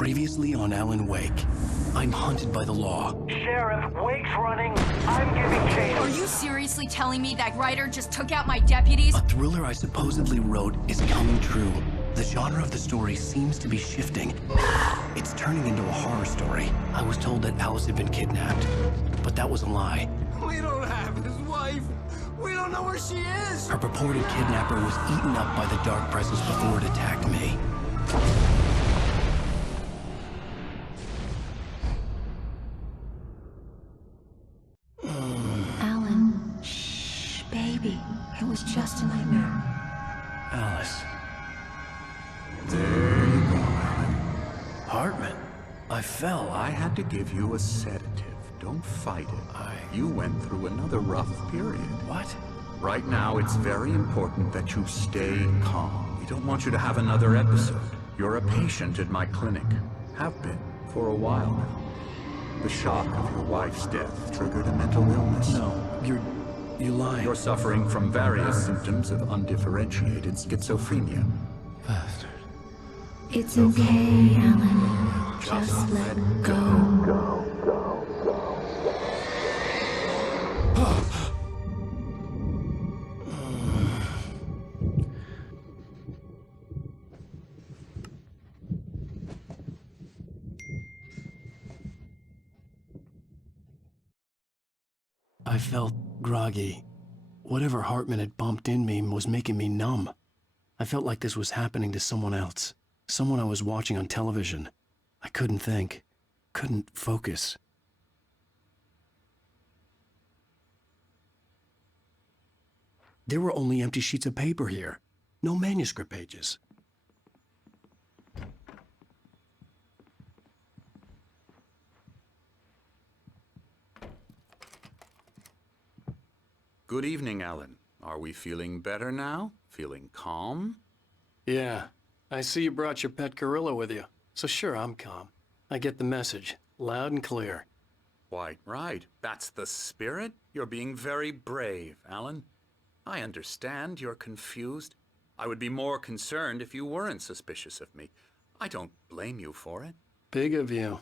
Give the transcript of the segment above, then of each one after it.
Previously on Alan Wake. I'm hunted by the law. Sheriff, Wake's running. I'm giving chase. Are you seriously telling me that writer just took out my deputies? A thriller I supposedly wrote is coming true. The genre of the story seems to be shifting. It's turning into a horror story. I was told that Alice had been kidnapped, but that was a lie. We don't have his wife. We don't know where she is. Her purported kidnapper was eaten up by the dark presence before it attacked me. Alan, shh, baby. It was just a nightmare. Alice. There you go, Alan. Hartman. I fell. I had to give you a sedative. Don't fight it. You went through another rough period. What? Right now, it's very important that you stay calm. We don't want you to have another episode. You're a patient at my clinic. Have been for a while now. The shock of your wife's death triggered a mental illness. No, you're lying. You're suffering from various symptoms of undifferentiated schizophrenia. Bastard. It's okay, Alan. Just let go. I felt groggy. Whatever Hartman had bumped in me was making me numb. I felt like this was happening to someone else. Someone I was watching on television. I couldn't think. Couldn't focus. There were only empty sheets of paper here. No manuscript pages. Good evening, Alan. Are we feeling better now? Feeling calm? Yeah. I see you brought your pet gorilla with you. So sure, I'm calm. I get the message. Loud and clear. Quite right. That's the spirit. You're being very brave, Alan. I understand you're confused. I would be more concerned if you weren't suspicious of me. I don't blame you for it. Big of you.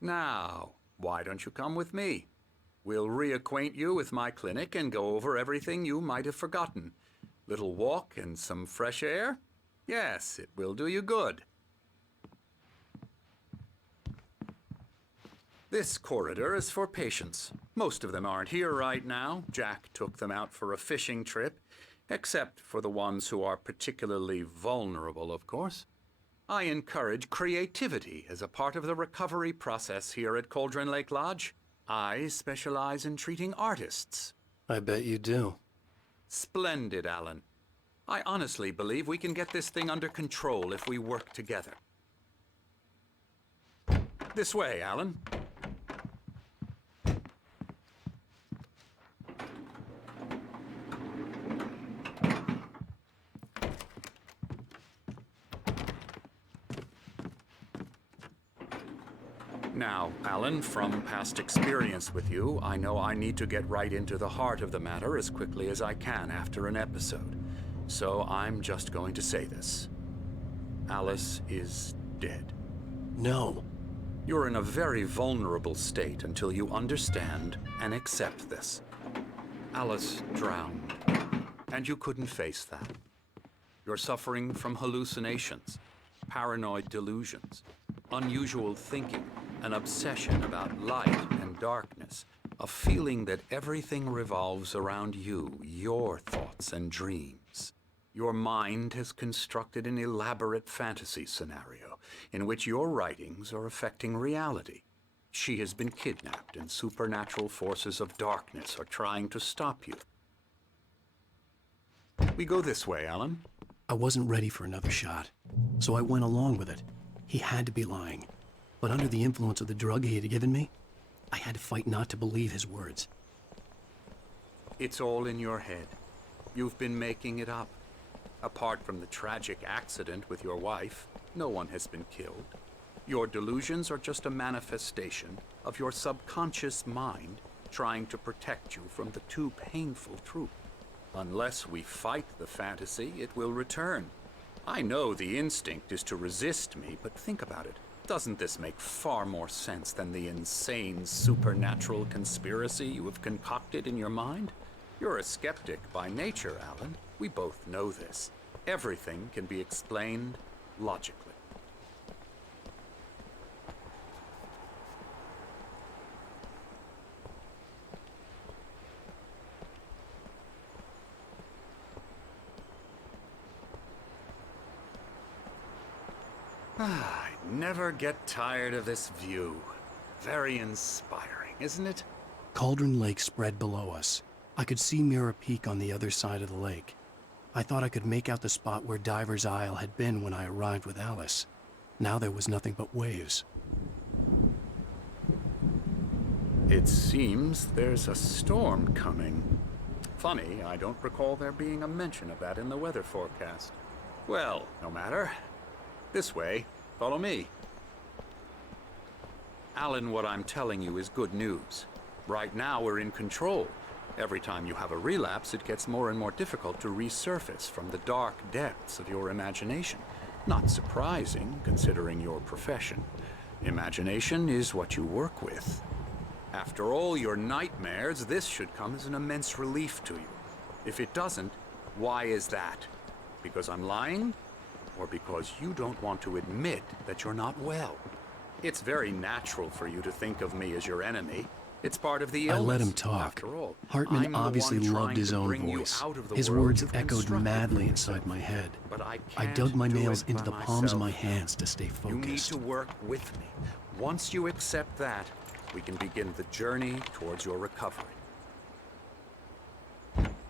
Now, why don't you come with me? We'll reacquaint you with my clinic and go over everything you might have forgotten. Little walk and some fresh air? Yes, it will do you good. This corridor is for patients. Most of them aren't here right now. Jack took them out for a fishing trip, except for the ones who are particularly vulnerable, of course. I encourage creativity as a part of the recovery process here at Cauldron Lake Lodge. I specialize in treating artists. I bet you do. Splendid, Alan. I honestly believe we can get this thing under control if we work together. This way, Alan. Now, Alan, from past experience with you, I know I need to get right into the heart of the matter as quickly as I can after an episode. So I'm just going to say this. Alice is dead. No. You're in a very vulnerable state until you understand and accept this. Alice drowned, and you couldn't face that. You're suffering from hallucinations, paranoid delusions, unusual thinking, an obsession about light and darkness, a feeling that everything revolves around you, your thoughts and dreams. Your mind has constructed an elaborate fantasy scenario in which your writings are affecting reality. She has been kidnapped and supernatural forces of darkness are trying to stop you. We go this way, Alan. I wasn't ready for another shot, so I went along with it. He had to be lying. But under the influence of the drug he had given me, I had to fight not to believe his words. It's all in your head. You've been making it up. Apart from the tragic accident with your wife, no one has been killed. Your delusions are just a manifestation of your subconscious mind trying to protect you from the too painful truth. Unless we fight the fantasy, it will return. I know the instinct is to resist me, but think about it. Doesn't this make far more sense than the insane supernatural conspiracy you have concocted in your mind? You're a skeptic by nature, Alan. We both know this. Everything can be explained logically. I never get tired of this view. Very inspiring, isn't it? Cauldron Lake spread below us. I could see Mirror Peak on the other side of the lake. I thought I could make out the spot where Diver's Isle had been when I arrived with Alice. Now there was nothing but waves. It seems there's a storm coming. Funny, I don't recall there being a mention of that in the weather forecast. Well, no matter. This way. Follow me. Alan, what I'm telling you is good news. Right now, we're in control. Every time you have a relapse, it gets more and more difficult to resurface from the dark depths of your imagination. Not surprising, considering your profession. Imagination is what you work with. After all your nightmares, this should come as an immense relief to you. If it doesn't, why is that? Because I'm lying? Or because you don't want to admit that you're not well? It's very natural for you to think of me as your enemy. It's part of the illness. I let him talk. After all, Hartman I'm the obviously one loved trying his to own bring you voice. out of the His world words you've echoed constructed madly for inside yourself. my head. But I I can't dug my do nails it into by the palms of my myself. hands to stay You need focused. to work with me. Once you accept that, we can begin the journey towards your recovery.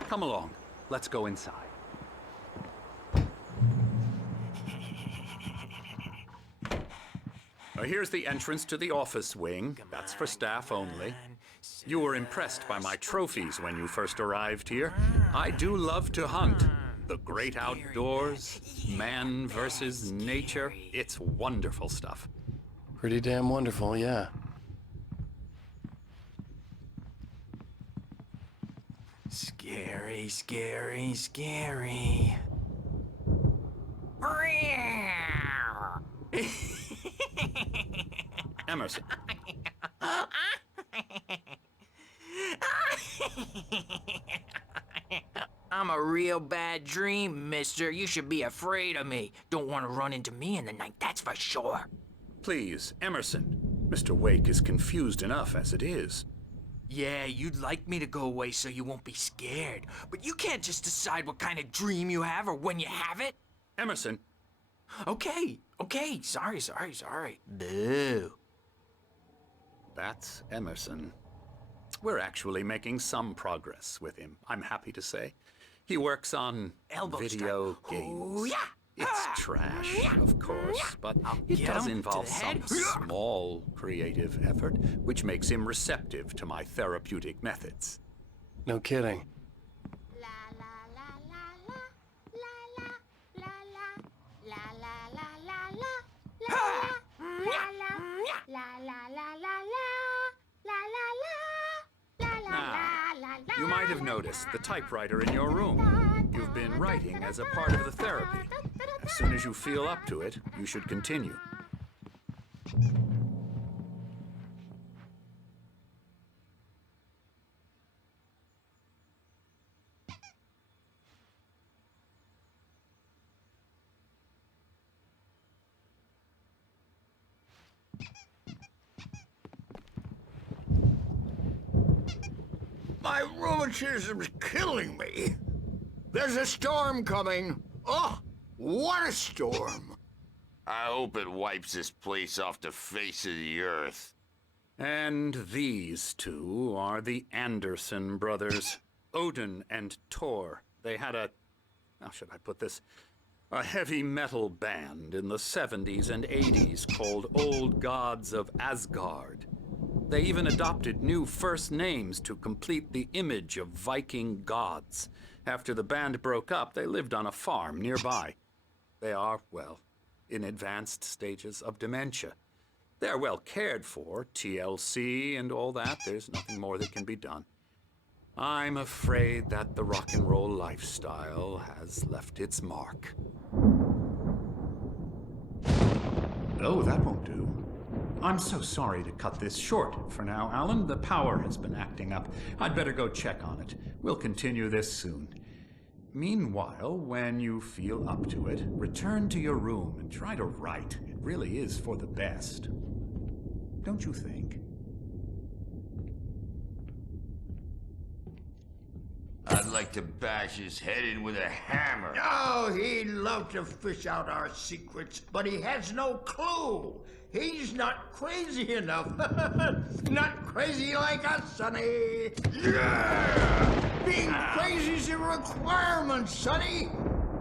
Come along. Let's go inside. Here's the entrance to the office wing. That's for staff only. You were impressed by my trophies when you first arrived here. I do love to hunt. The great outdoors, man versus nature. It's wonderful stuff. Pretty damn wonderful, yeah. Scary, scary, scary. Emerson. I'm a real bad dream, mister. You should be afraid of me. Don't want to run into me in the night, that's for sure. Please, Emerson. Mr. Wake is confused enough as it is. Yeah, you'd like me to go away so you won't be scared. But you can't just decide what kind of dream you have or when you have it. Emerson. Okay. Sorry. Boo. That's Emerson. We're actually making some progress with him, I'm happy to say. He works on Elbow video strike. games. Ooh, yeah. It's trash, of course, but it get does him to involve the some head. small creative effort, which makes him receptive to my therapeutic methods. No kidding. You might have noticed the typewriter in your room. You've been writing as a part of the therapy. As soon as you feel up to it, you should continue. My rheumatism's killing me. There's a storm coming. Oh, what a storm. I hope it wipes this place off the face of the earth. And these two are the Anderson brothers, Odin and Thor. They had how should I put this? A heavy metal band in the 70s and 80s called Old Gods of Asgard. They even adopted new first names to complete the image of Viking gods. After the band broke up, they lived on a farm nearby. They are, well, in advanced stages of dementia. They're well cared for, TLC and all that. There's nothing more that can be done. I'm afraid that the rock and roll lifestyle has left its mark. Oh, that won't do. I'm so sorry to cut this short for now, Alan. The power has been acting up. I'd better go check on it. We'll continue this soon. Meanwhile, when you feel up to it, return to your room and try to write. It really is for the best. Don't you think? I'd like to bash his head in with a hammer. Oh, he'd love to fish out our secrets, but he has no clue. He's not crazy enough. Not crazy like us, Sonny. Yeah! Being crazy's a requirement, Sonny.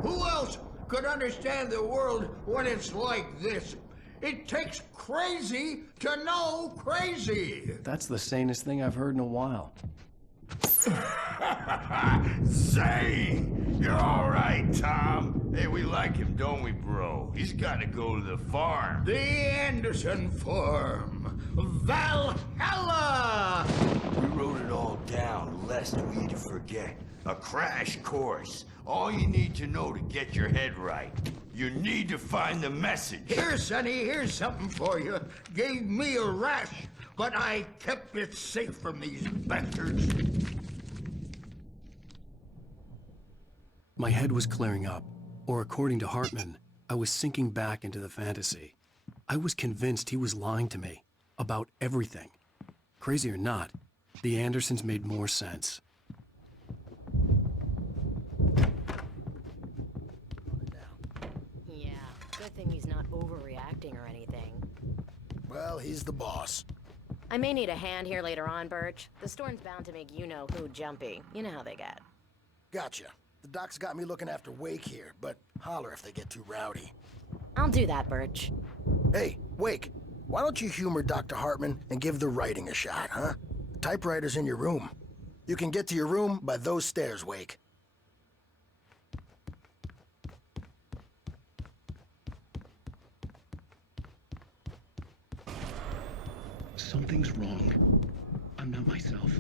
Who else could understand the world when it's like this? It takes crazy to know crazy. That's the sanest thing I've heard in a while. Say, you're all right, Tom. Hey, we like him, don't we, bro? He's got to go to the farm. The Anderson Farm. Valhalla! We wrote it all down, lest we forget. A crash course. All you need to know to get your head right. You need to find the message. Here, Sonny, here's something for you. Gave me a rash, but I kept it safe from these bastards. My head was clearing up, or according to Hartman, I was sinking back into the fantasy. I was convinced he was lying to me about everything. Crazy or not, the Andersons made more sense. Yeah, good thing he's not overreacting or anything. Well, he's the boss. I may need a hand here later on, Birch. The storm's bound to make you-know-who jumpy. You know how they get. Gotcha. The doc's got me looking after Wake here, but holler if they get too rowdy. I'll do that, Birch. Hey, Wake, why don't you humor Dr. Hartman and give the writing a shot, huh? The typewriter's in your room. You can get to your room by those stairs, Wake. Something's wrong. I'm not myself.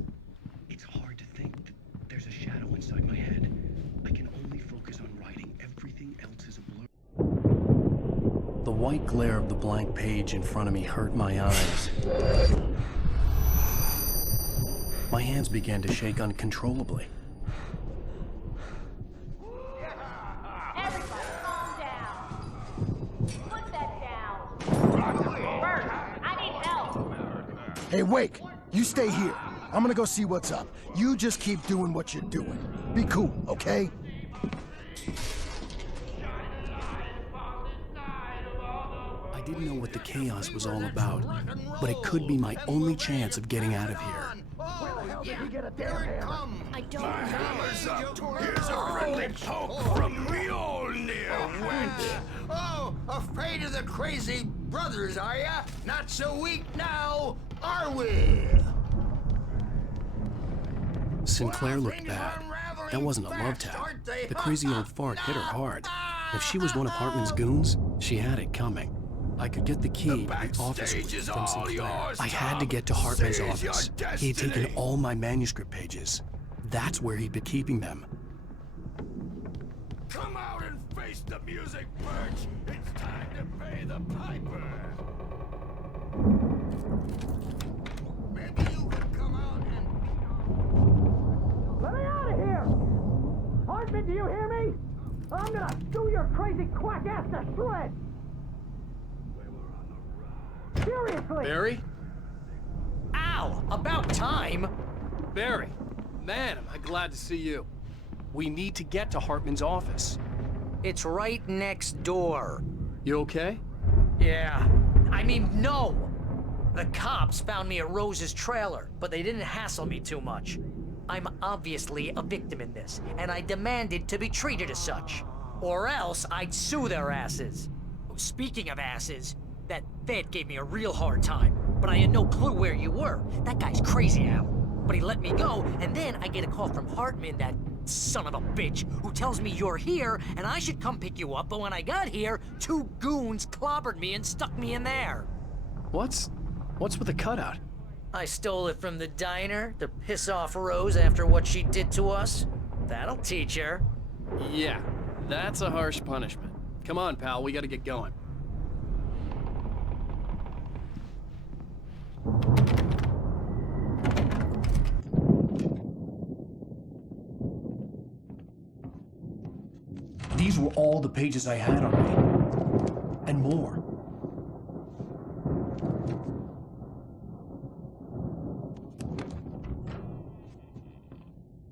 It's hard to think. There's a shadow inside my head. I can only focus on writing. Everything else is a blur. The white glare of the blank page in front of me hurt my eyes. My hands began to shake uncontrollably. Everybody, calm down. Put that down. Bert, I need help. Hey, Wake, you stay here. I'm gonna go see what's up. You just keep doing what you're doing. Be cool, okay? I didn't know what the chaos was all about, but it could be my only chance of getting out of here. Here it comes. I don't know. Here's a friendly poke from Mjolnir. Oh, afraid of the crazy brothers, are ya? Not so weak now, are we? Sinclair looked bad. That wasn't a love tap. The crazy old fart hit her hard. If she was one of Hartman's goons, she had it coming. I could get the key to the office from Sinclair. I had to get to Hartman's office. He had taken all my manuscript pages. That's where he'd been keeping them. Come out and face the music, Birch. It's time to pay the piper. Maybe you could come out and... Let me out of here! Hartman, do you hear me? I'm gonna sue your crazy quack ass to shreds! Seriously! Barry? Ow! About time! Barry! Man, am I glad to see you. We need to get to Hartman's office. It's right next door. You okay? Yeah. I mean, no! The cops found me at Rose's trailer, but they didn't hassle me too much. I'm obviously a victim in this, and I demanded to be treated as such. Or else I'd sue their asses. Speaking of asses, that Fed gave me a real hard time, but I had no clue where you were. That guy's crazy, Al. But he let me go, and then I get a call from Hartman, that son of a bitch, who tells me you're here, and I should come pick you up, but when I got here, 2 goons clobbered me and stuck me in there. What's with the cutout? I stole it from the diner to piss off Rose after what she did to us. That'll teach her. Yeah, that's a harsh punishment. Come on, pal, we gotta get going. were all the pages I had on me. And more.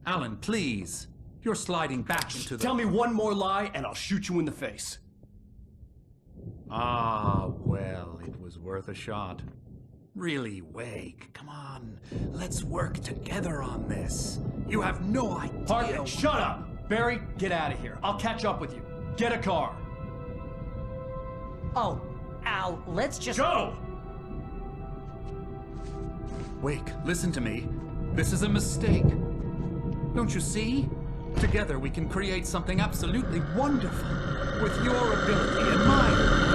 Alan, please. You're sliding back into the... Tell me one more lie and I'll shoot you in the face. Ah, well, it was worth a shot. Really, Wake, come on. Let's work together on this. You have no idea... Hartman, shut up! Barry, get out of here. I'll catch up with you. Get a car. Oh, Al, let's just... Go! Wake, listen to me. This is a mistake. Don't you see? Together we can create something absolutely wonderful. With your ability and mine.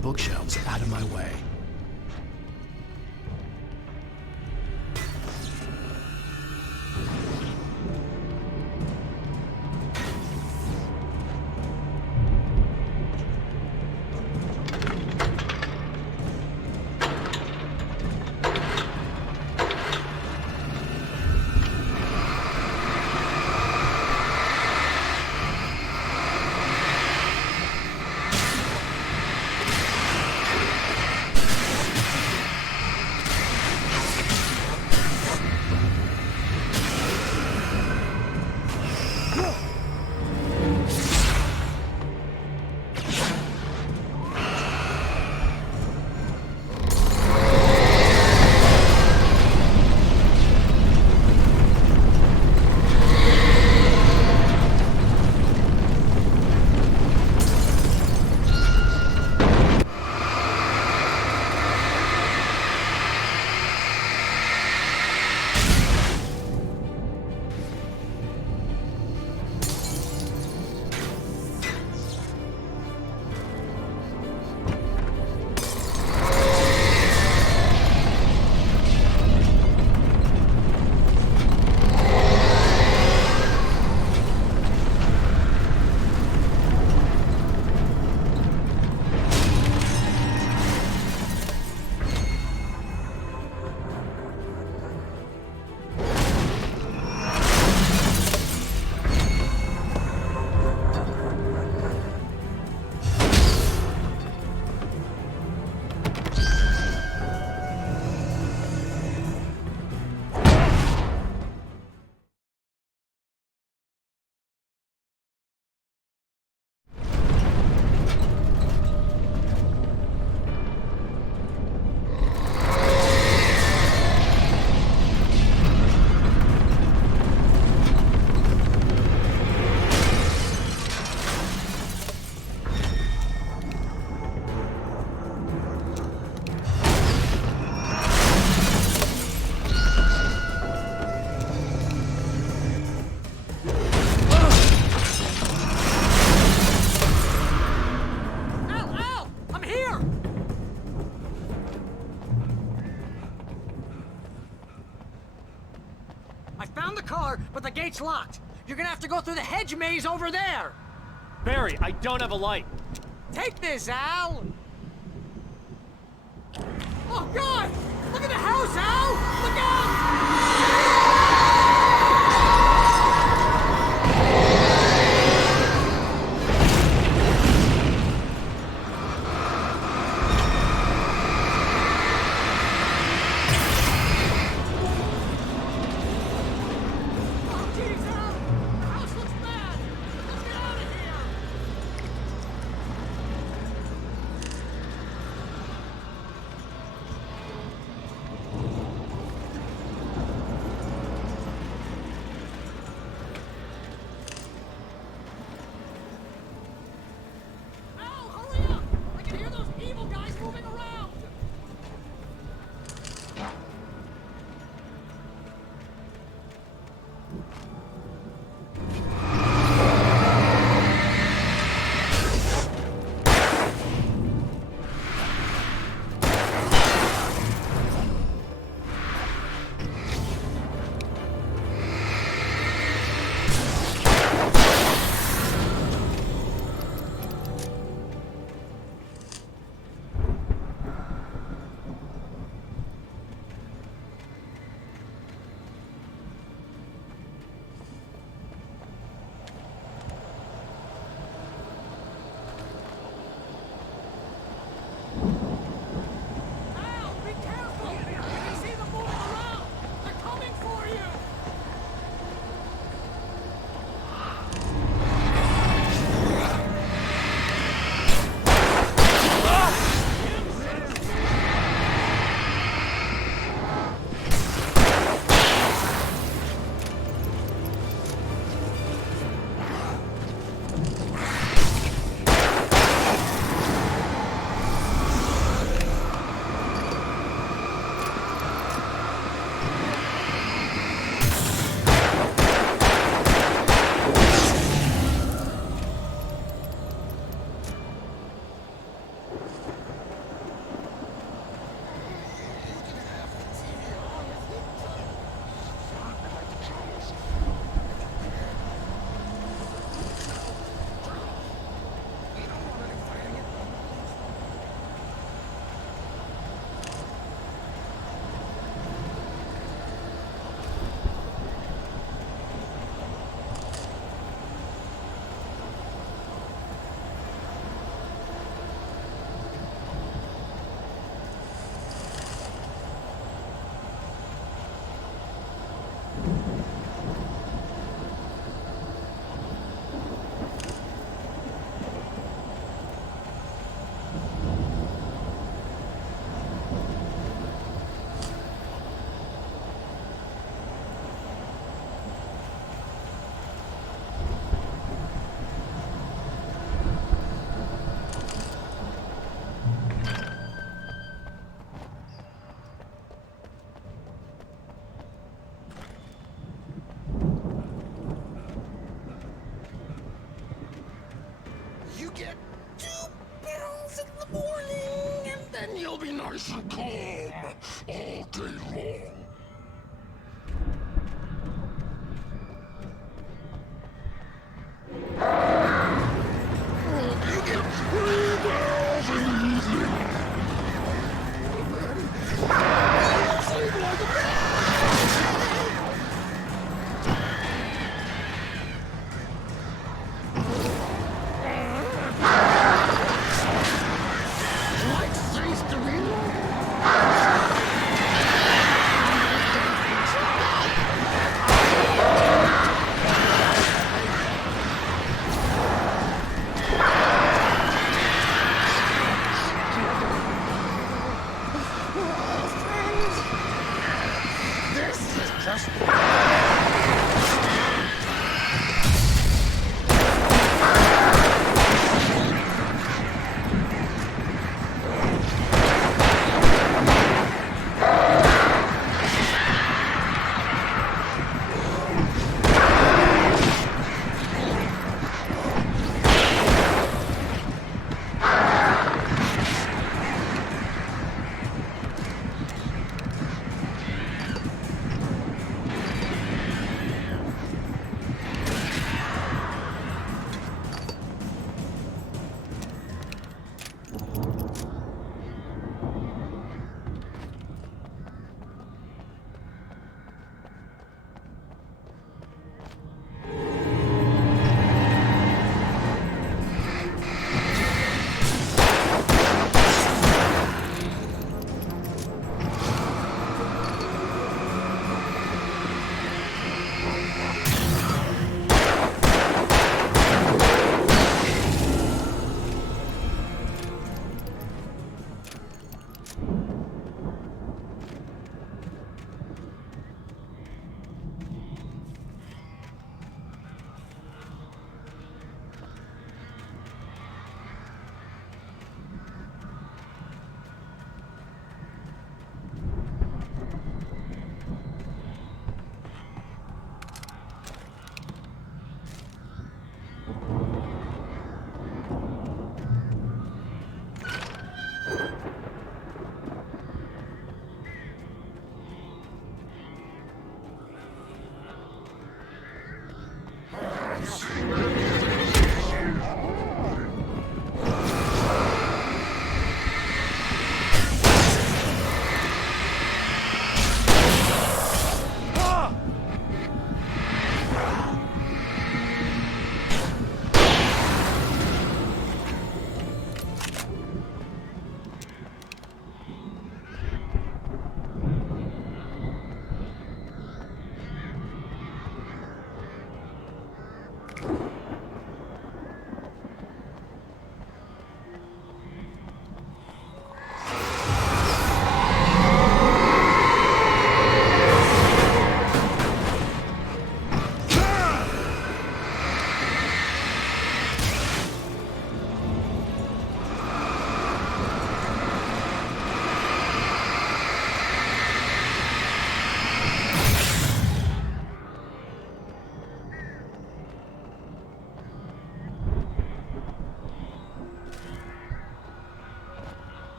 Bookshelves out of my way. but the gate's locked. You're gonna have to go through the hedge maze over there. Barry, I don't have a light. Take this, Al! Oh, God! Look at the house, Al! Look out! nice and calm all day long. You get 3 barrels in the evening. Sleep like a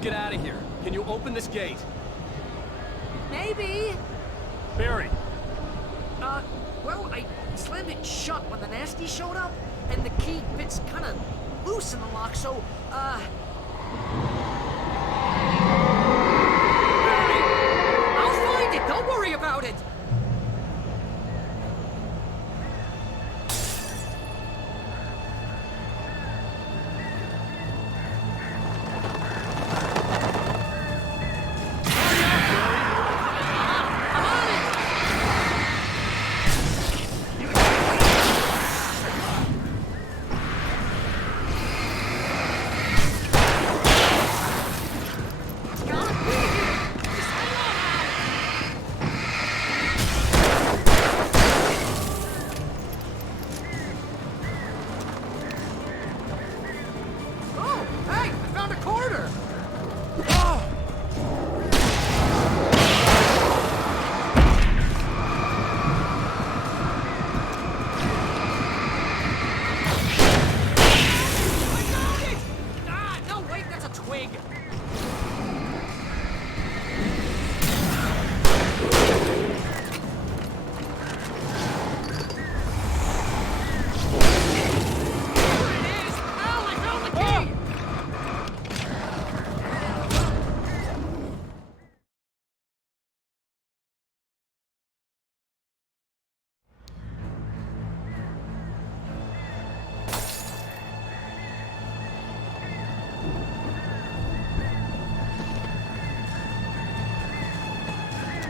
get out of here. Can you open this gate? Maybe. Barry. Well, I slammed it shut when the nasty showed up, and the key fits kind of loose in the lock, so, Barry, I'll find it! Don't worry about it!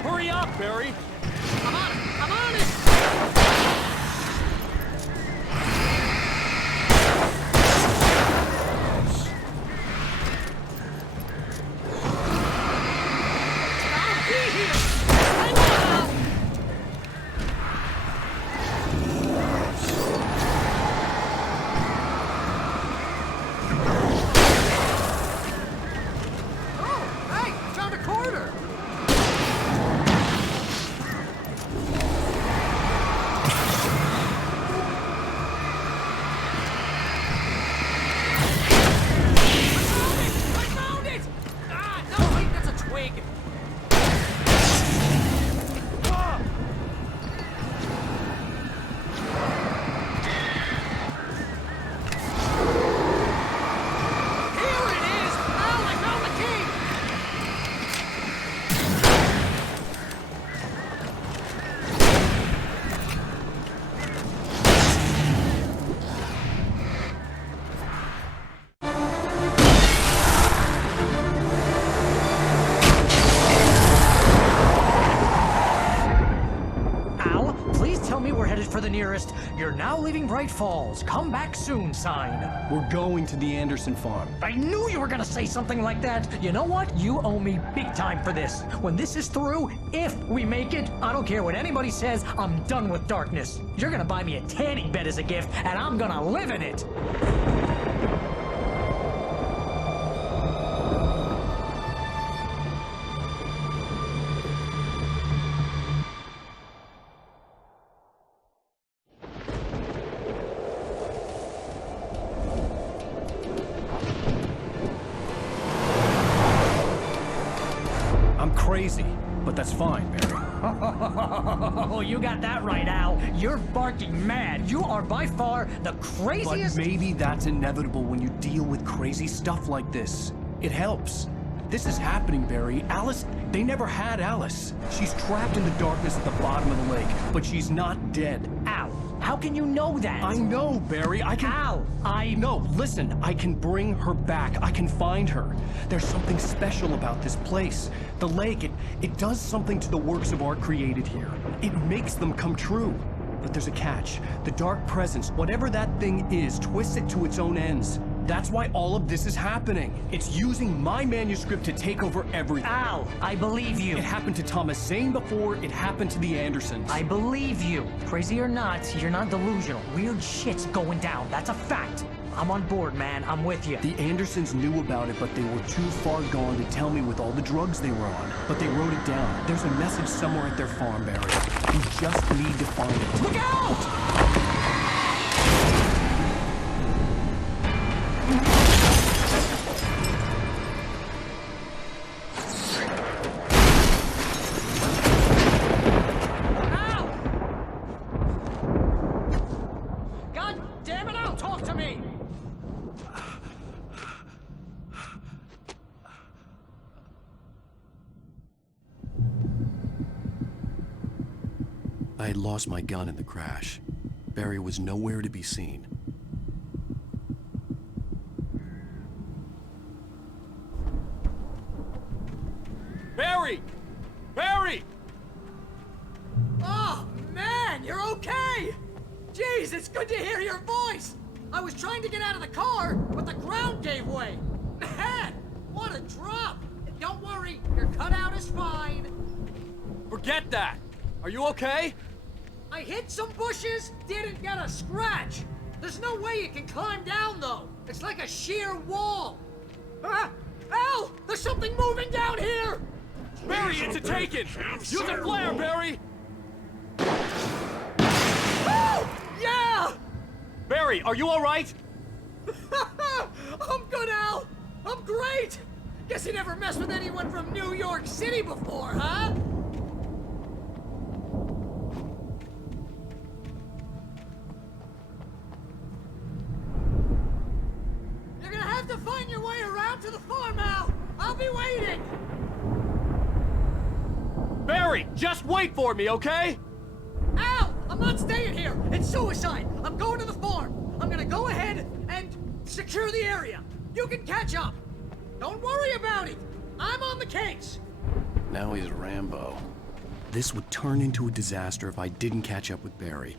Hurry up, Barry! I'm on it! I'm on it! I'll be here! Hang on now! Oh, hey! I found a corner! For the nearest, "You're now leaving Bright Falls. Come back soon" sign. We're going to the Anderson farm. I knew you were gonna say something like that. You know what? You owe me big time for this. When this is through, if we make it, I don't care what anybody says, I'm done with darkness. You're gonna buy me a tanning bed as a gift, and I'm gonna live in it. Crazy, but that's fine, Barry. Oh, you got that right, Al. You're barking mad. You are by far the craziest... But maybe that's inevitable when you deal with crazy stuff like this. It helps. This is happening, Barry. Alice, they never had Alice. She's trapped in the darkness at the bottom of the lake, but she's not dead. Al, how can you know that? I know, Barry. I can... Al, No, listen. I can bring her back. I can find her. There's something special about this place. The lake, it does something to the works of art created here. It makes them come true. But there's a catch. The dark presence, whatever that thing is, twists it to its own ends. That's why all of this is happening. It's using my manuscript to take over everything. Al, I believe you. It happened to Thomas Zane before, it happened to the Andersons. I believe you. Crazy or not, you're not delusional. Weird shit's going down. That's a fact. I'm on board, man. I'm with you. The Andersons knew about it, but they were too far gone to tell me with all the drugs they were on. But they wrote it down. There's a message somewhere at their farm, Barry. You just need to find it. Look out! I had lost my gun in the crash. Barry was nowhere to be seen. Barry! Barry! Oh, man, you're okay! Jeez, it's good to hear your voice! I was trying to get out of the car, but the ground gave way. Man, what a drop! Don't worry, your cutout is fine. Forget that! Are you okay? I hit some bushes, didn't get a scratch. There's no way you can climb down, though. It's like a sheer wall. Al! There's something moving down here! Barry, it's a taken! Use a flare, Barry! Oh! Yeah! Barry, are you alright? I'm good, Al! I'm great! Guess you never messed with anyone from New York City before, huh? You're gonna have to find your way around to the farm, Al! I'll be waiting! Barry, just wait for me, okay? Al! I'm not staying here! It's suicide! I'm going to the farm! I'm gonna go ahead and secure the area! You can catch up! Don't worry about it! I'm on the case! Now he's Rambo. This would turn into a disaster if I didn't catch up with Barry.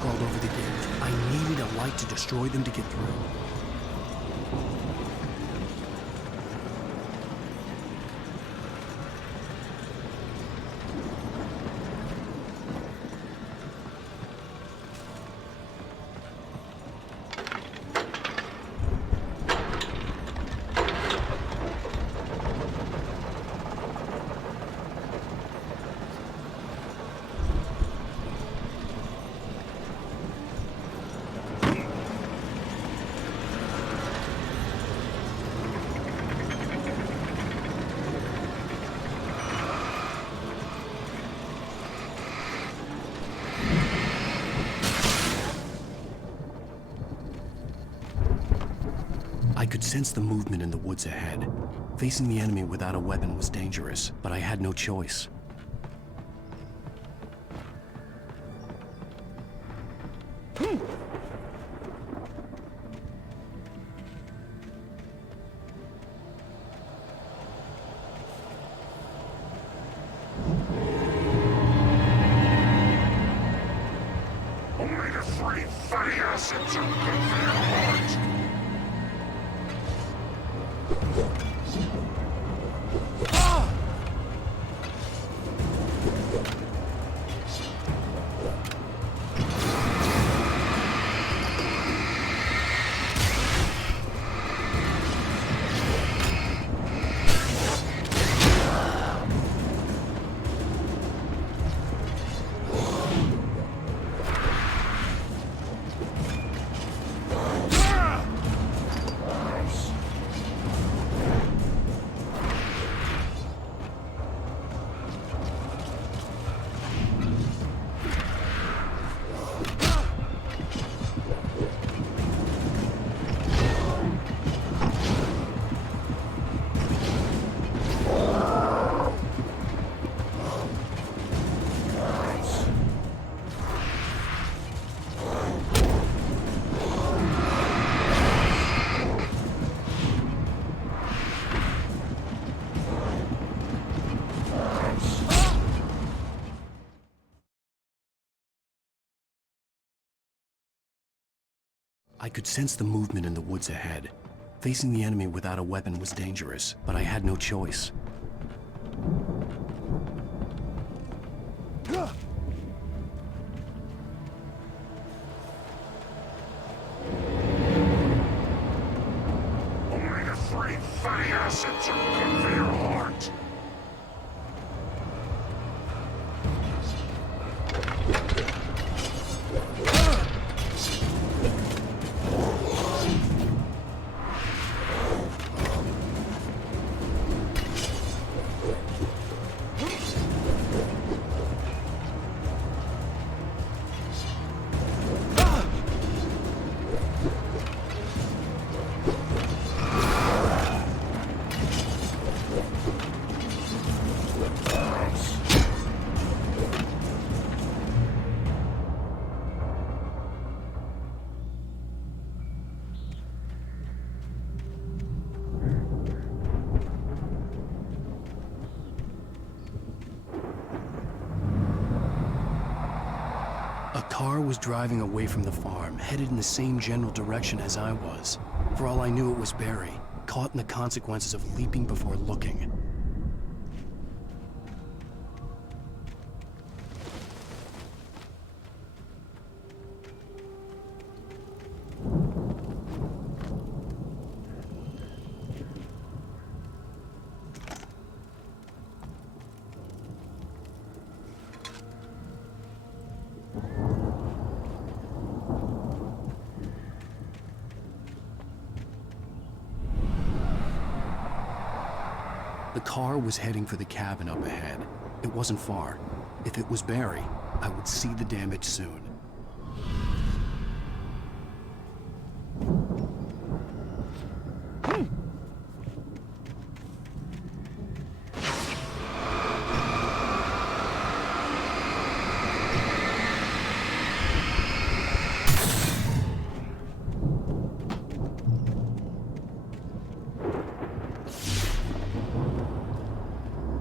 Crawled over the gate. I needed a light to destroy them to get through. I could sense the movement in the woods ahead. Facing the enemy without a weapon was dangerous, but I had no choice. Only the three funny assets are left. Ah! I could sense the movement in the woods ahead. Facing the enemy without a weapon was dangerous, but I had no choice. Only the three fatty assets are good for your heart. A car was driving away from the farm, headed in the same general direction as I was. For all I knew, it was Barry, caught in the consequences of leaping before looking. The car was heading for the cabin up ahead. It wasn't far. If it was Barry, I would see the damage soon.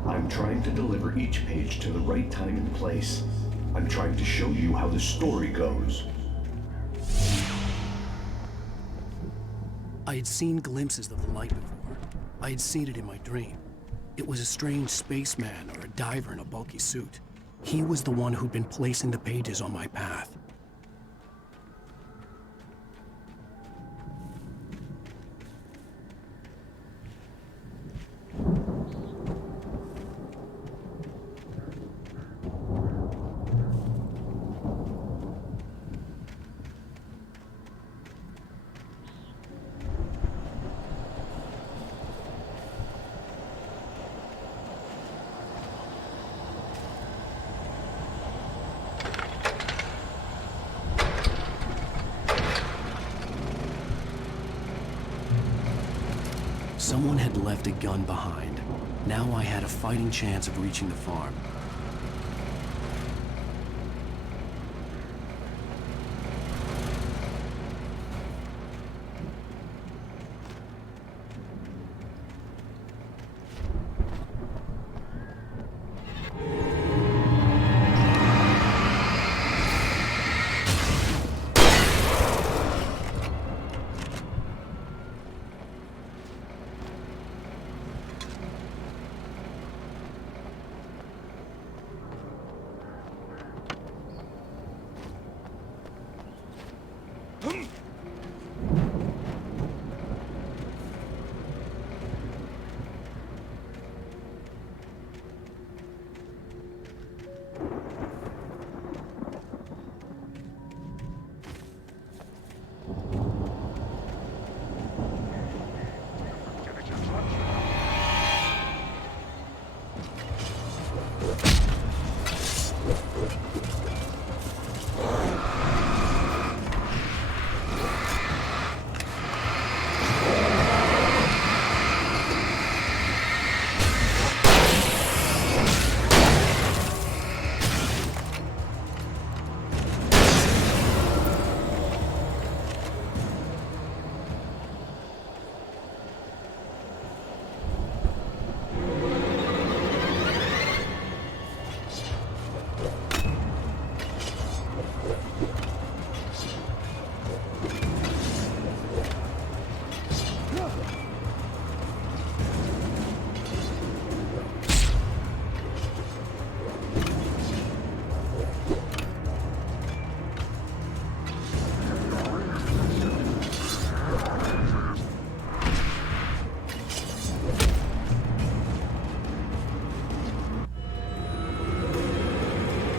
I'm trying to deliver each page to the right time and place. I'm trying to show you how the story goes. I had seen glimpses of the light before. I had seen it in my dream. It was a strange spaceman or a diver in a bulky suit. He was the one who'd been placing the pages on my path. Someone had left a gun behind. Now I had a fighting chance of reaching the farm.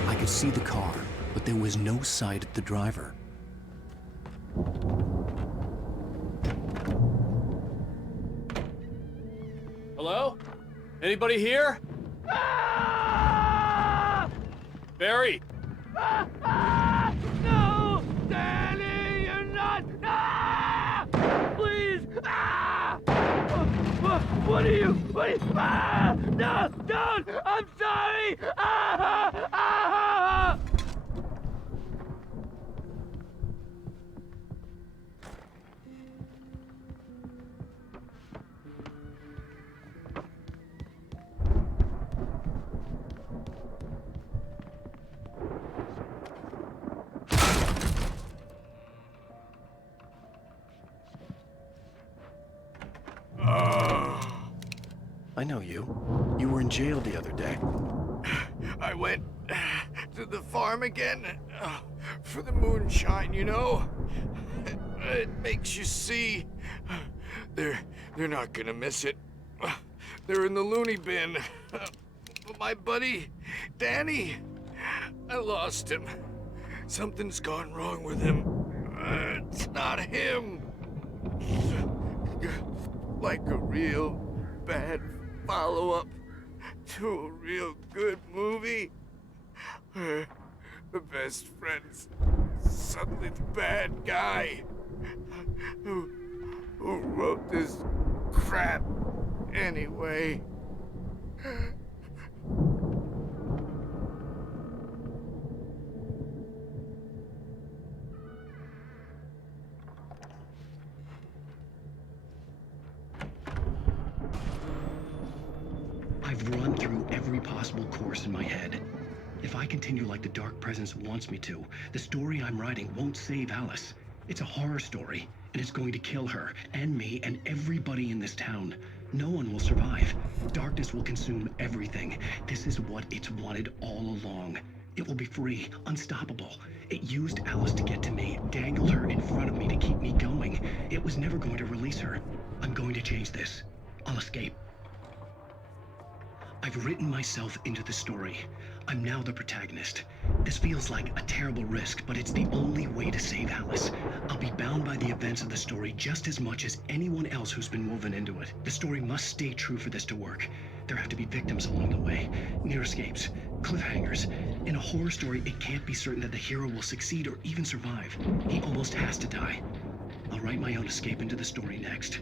I could see the car, but there was no sight of the driver. Hello? Anybody here? Barry! No! Danny, you're not! Ah! Please! Ah! What are you? Ah! No! Don't! I'm sorry! Ah! Ah! I know you. You were in jail the other day. I went to the farm again for the moonshine, you know? It makes you see. They're not gonna miss it. They're in the loony bin. But my buddy, Danny, I lost him. Something's gone wrong with him. It's not him. Like a real bad follow-up to a real good movie where the best friend's suddenly the bad guy who wrote this crap anyway. I've run through every possible course in my head. If I continue like the Dark Presence wants me to, the story I'm writing won't save Alice. It's a horror story, and it's going to kill her, and me, and everybody in this town. No one will survive. Darkness will consume everything. This is what it's wanted all along. It will be free, unstoppable. It used Alice to get to me, dangled her in front of me to keep me going. It was never going to release her. I'm going to change this. I'll escape. I've written myself into the story. I'm now the protagonist. This feels like a terrible risk, but it's the only way to save Alice. I'll be bound by the events of the story just as much as anyone else who's been woven into it. The story must stay true for this to work. There have to be victims along the way, near escapes, cliffhangers. In a horror story, it can't be certain that the hero will succeed or even survive. He almost has to die. I'll write my own escape into the story next.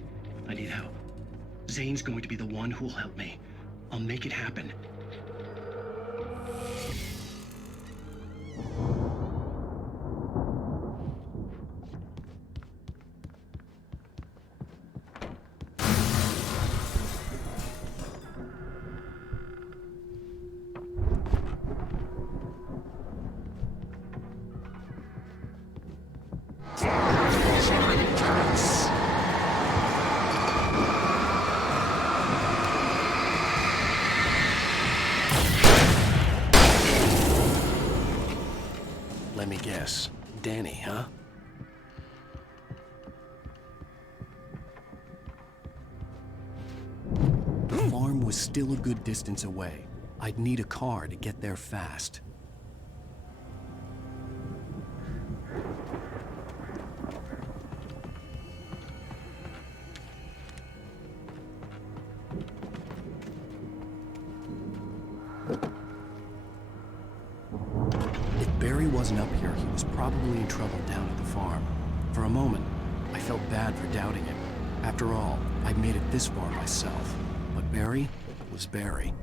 I need help. Zane's going to be the one who'll help me. I'll make it happen. Let me guess. Danny, huh? The farm was still a good distance away. I'd need a car to get there fast. wasn't up here, he was probably in trouble down at the farm. For a moment, I felt bad for doubting him. After all, I'd made it this far myself. But Barry was Barry.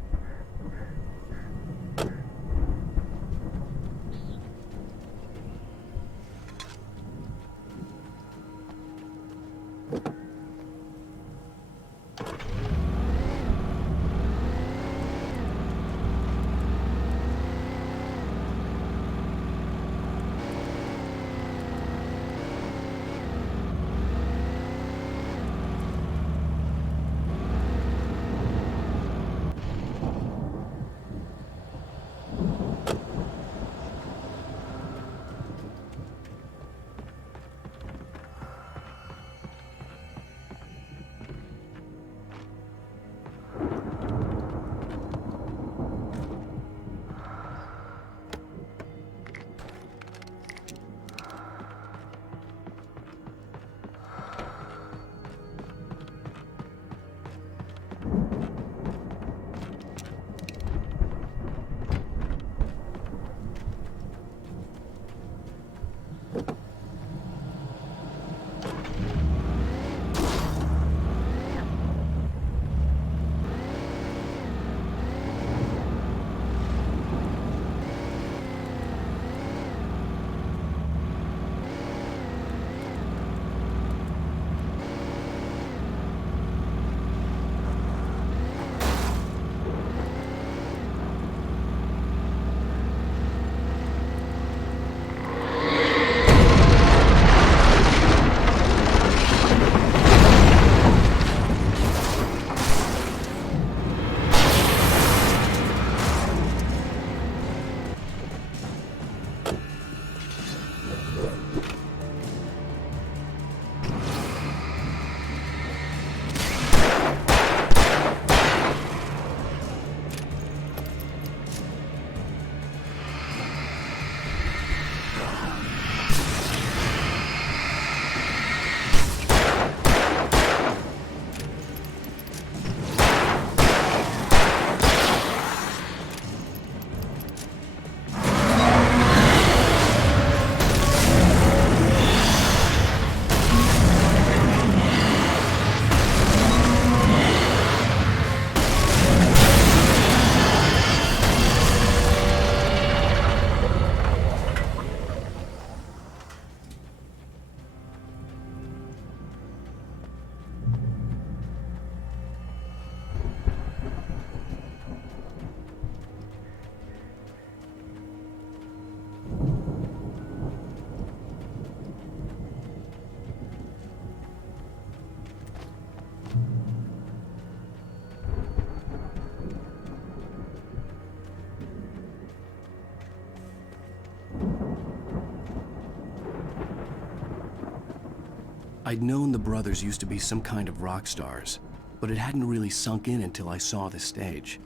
I'd known the brothers used to be some kind of rock stars, but it hadn't really sunk in until I saw the stage.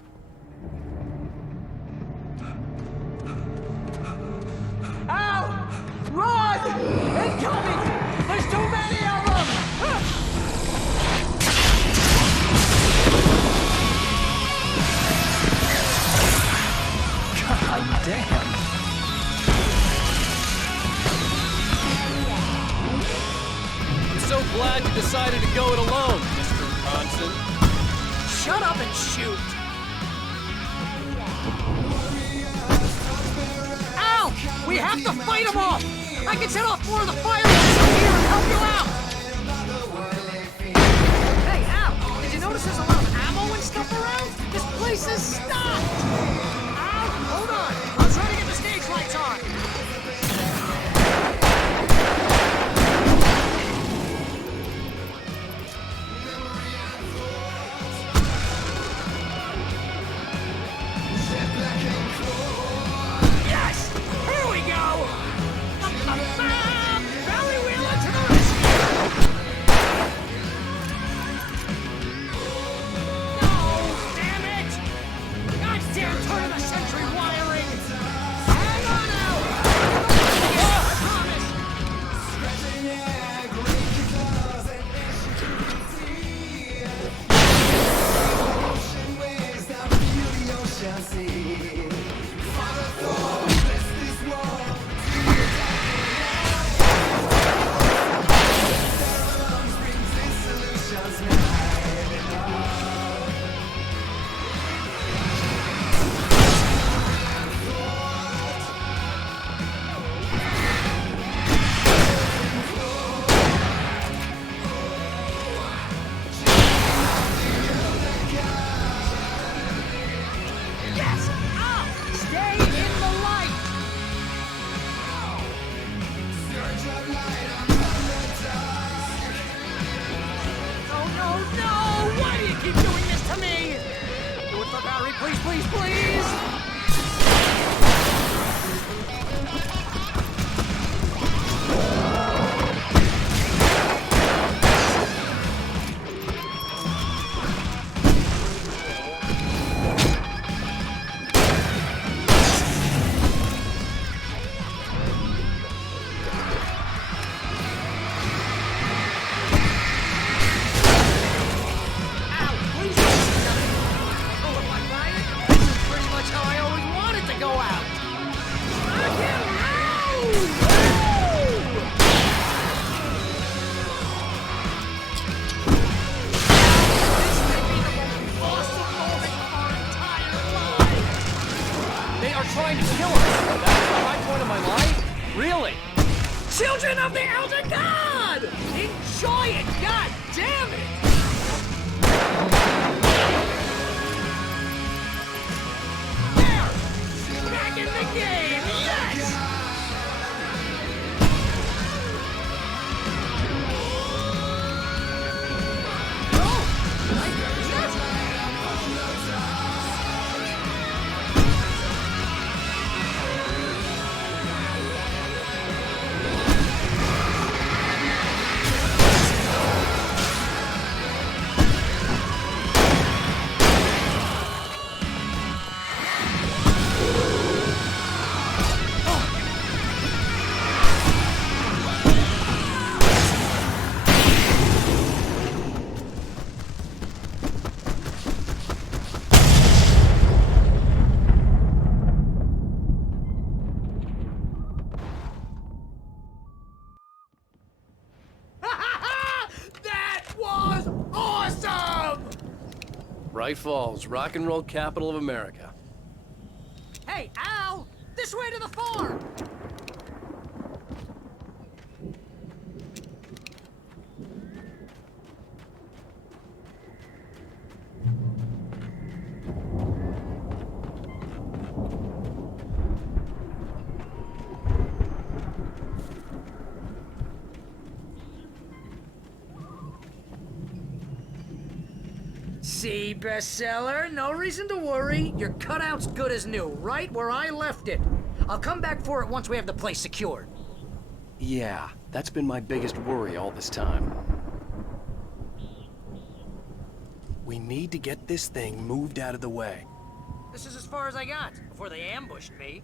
Ow! Run! Incoming! There's too many of them! God damn! So glad you decided to go it alone, Mr. Bronson. Shut up and shoot! Ow! We have to fight them off! I can set off more of the fireworks here and help you out! Hey, Al! Did you notice there's a lot of ammo and stuff around? This place is stocked! Al, hold on! I'll try to get the stage lights on! Turn the hurry, please, please, please! Trying to kill us. That's the high point of my life? Really? Children of the Elder God! Enjoy it! God damn it! There! Back in the game! Yes! Bright Falls, rock and roll capital of America. Hey, Al! This way to the farm! See, bestseller? No reason to worry. Your cutout's good as new, right where I left it. I'll come back for it once we have the place secured. Yeah, that's been my biggest worry all this time. We need to get this thing moved out of the way. This is as far as I got, before they ambushed me.